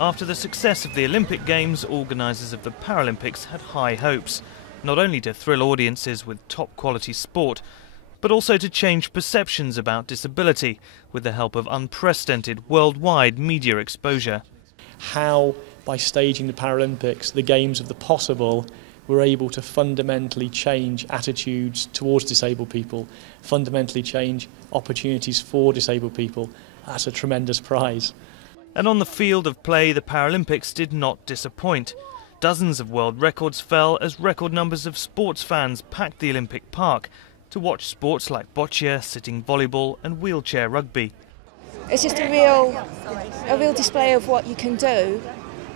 After the success of the Olympic Games, organisers of the Paralympics had high hopes, not only to thrill audiences with top-quality sport, but also to change perceptions about disability with the help of unprecedented worldwide media exposure. How, by staging the Paralympics, the Games of the possible, we're able to fundamentally change attitudes towards disabled people, fundamentally change opportunities for disabled people. That's a tremendous prize. And on the field of play, the Paralympics did not disappoint. Dozens of world records fell as record numbers of sports fans packed the Olympic Park to watch sports like boccia, sitting volleyball and wheelchair rugby. It's just a real display of what you can do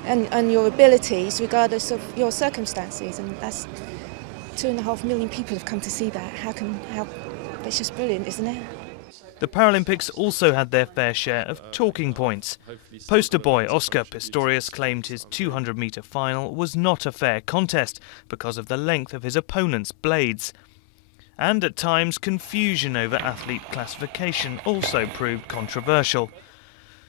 and your abilities regardless of your circumstances, and that's 2.5 million people have come to see that. It's just brilliant, isn't it? The Paralympics also had their fair share of talking points. Poster boy Oscar Pistorius claimed his 200-metre final was not a fair contest because of the length of his opponent's blades. And at times confusion over athlete classification also proved controversial.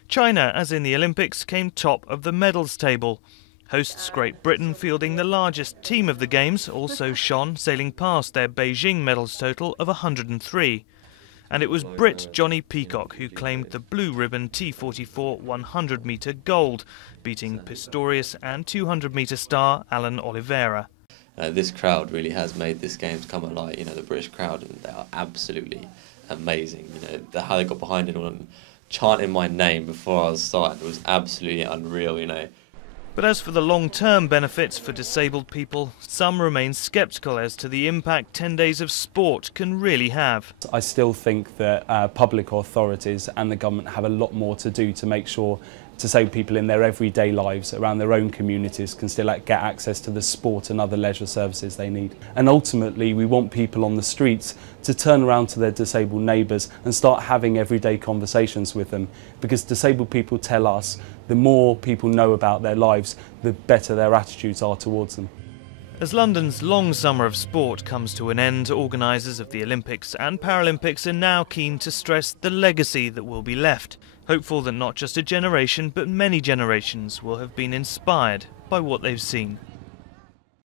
China, as in the Olympics, came top of the medals table. Hosts Great Britain, fielding the largest team of the Games, also shone, sailing past their Beijing medals total of 103. And it was Brit Johnny Peacock who claimed the blue ribbon T44 100-metre gold, beating Pistorius and 200-metre star Alan Oliveira. This crowd really has made this Games come alive. You know, the British crowd, and they are absolutely amazing. You know, how they got behind it and chanting my name before I was starting was absolutely unreal, you know. But as for the long-term benefits for disabled people, some remain sceptical as to the impact 10 days of sport can really have. I still think that public authorities and the government have a lot more to do to make sure disabled people in their everyday lives around their own communities can still get access to the sport and other leisure services they need. And ultimately we want people on the streets to turn around to their disabled neighbours and start having everyday conversations with them, because disabled people tell us the more people know about their lives, the better their attitudes are towards them. As London's long summer of sport comes to an end, organisers of the Olympics and Paralympics are now keen to stress the legacy that will be left, hopeful that not just a generation but many generations will have been inspired by what they've seen.